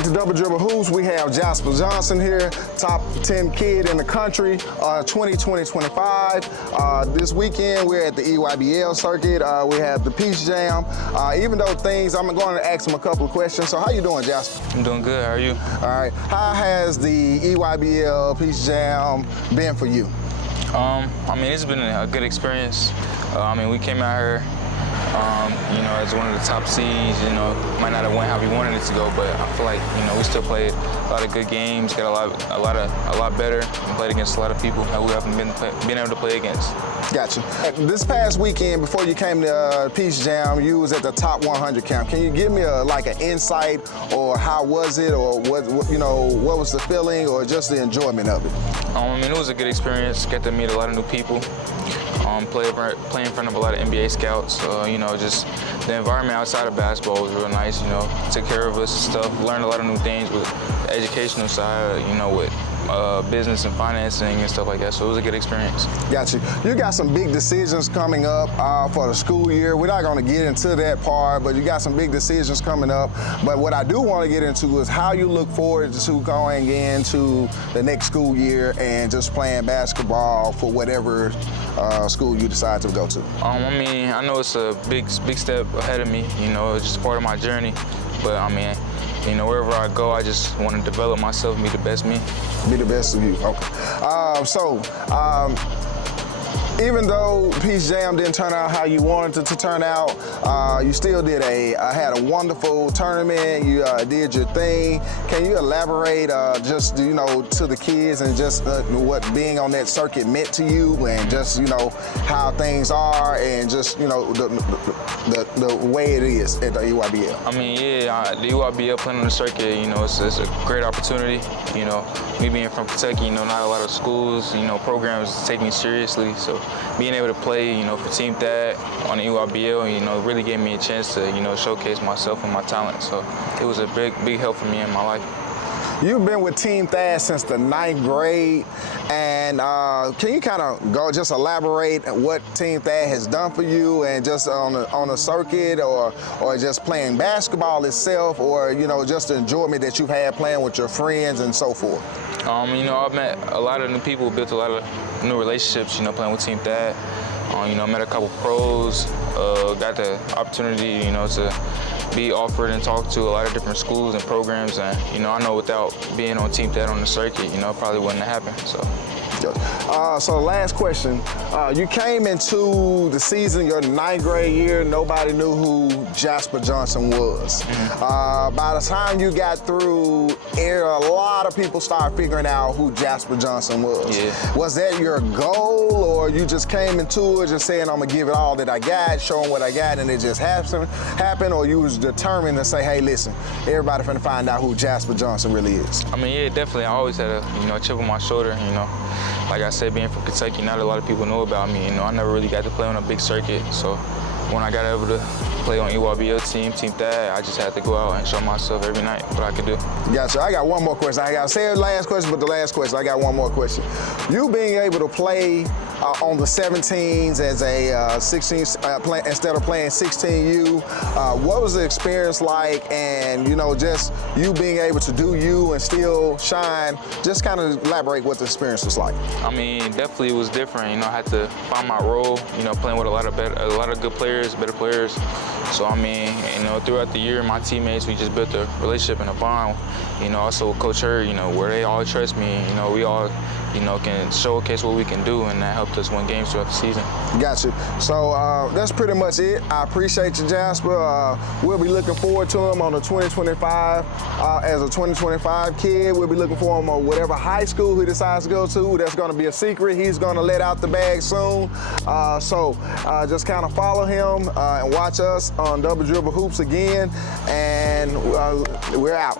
back to Double Dribble Hoopz. We have Jasper Johnson here, top 10 kid in the country, 2020-25. This weekend we're at the EYBL circuit. We have the Peach Jam. Even though I'm going to ask him a couple of questions. So how you doing, Jasper? I'm doing good. How are you? All right. How has the EYBL Peach Jam been for you? I mean, it's been a good experience. I mean, we came out here, you know, as one of the top seeds. You know, might not have went how we wanted it to go, but I feel like, you know, we still played a lot of good games, got a lot better, and played against a lot of people that we haven't been able to play against. Gotcha. This past weekend, before you came to Peach Jam, you was at the top 100 count. Can you give me like an insight, or how was it, or what was the feeling, or just the enjoyment of it? I mean, it was a good experience. Got to meet a lot of new people. Play in front of a lot of NBA scouts. You know, just the environment outside of basketball was real nice. You know, took care of us and stuff. Learned a lot of new things with the educational side. You know, with business and financing and stuff like that. So it was a good experience. Gotcha. You got some big decisions coming up for the school year. We're not going to get into that part, but you got some big decisions coming up. But what I do want to get into is how you look forward to going into the next school year and just playing basketball for whatever school you decide to go to. I mean, I know it's a big step ahead of me. You know, it's just part of my journey. But I mean, you know, wherever I go, I just want to develop myself and be the best me. Be the best of you, okay. Even though Peach Jam didn't turn out how you wanted it to turn out, you still did had a wonderful tournament. You did your thing. Can you elaborate just, you know, to the kids and just what being on that circuit meant to you, and just, you know, how things are, and just, you know, the way it is at the EYBL? I mean, yeah, the EYBL playing on the circuit, you know, it's a great opportunity. You know, me being from Kentucky, you know, not a lot of schools, you know, programs take me seriously. So being able to play, you know, for Team Thad on the EYBL, you know, really gave me a chance to, you know, showcase myself and my talent. So it was a big help for me in my life. You've been with Team Thad since the 9th grade, and can you kind of just elaborate what Team Thad has done for you, and just on the circuit, or just playing basketball itself, or, you know, just the enjoyment that you've had playing with your friends and so forth? You know, I've met a lot of new people, built a lot of new relationships, you know, playing with Team Thad. You know, I met a couple pros, got the opportunity, you know, to be offered and talk to a lot of different schools and programs, and, you know, I know without being on Team Thad on the circuit, you know, it probably wouldn't have happened, so. So last question, you came into the season, your 9th grade year, nobody knew who Jasper Johnson was. Mm-hmm. By the time you got through, a lot of people started figuring out who Jasper Johnson was. Yeah. Was that your goal, or you just came into it just saying, I'm gonna give it all that I got, showing what I got, and it just happened, or you was determined to say, hey, listen, everybody finna find out who Jasper Johnson really is? I mean, yeah, definitely. I always had a, you know, chip on my shoulder, you know. Like I said, being from Kentucky, not a lot of people know about me. You know, I never really got to play on a big circuit. So when I got able to play on EYBL Team Thad, I just had to go out and show myself every night what I could do. Gotcha. I got one more question. I got to say the last question, but the last question, I got one more question. You being able to play on the 17s as a 16, instead of playing 16U, what was the experience like? And, you know, just you being able to do you and still shine, just kind of elaborate what the experience was like. I mean, definitely it was different. You know, I had to find my role, you know, playing with a lot of good players, better players. So, I mean, you know, throughout the year, my teammates, we just built a relationship and a bond. You know, also with Coach Hurd, you know, where they all trust me. You know, we all, you know, can showcase what we can do, and that helped us win games throughout the season. Gotcha. So that's pretty much it. I appreciate you, Jasper. We'll be looking forward to him on the 2025, as a 2025 kid. We'll be looking for him on whatever high school he decides to go to. That's going to be a secret. He's going to let out the bag soon. So just kind of follow him and watch us on Double Dribble Hoopz again, and we're out.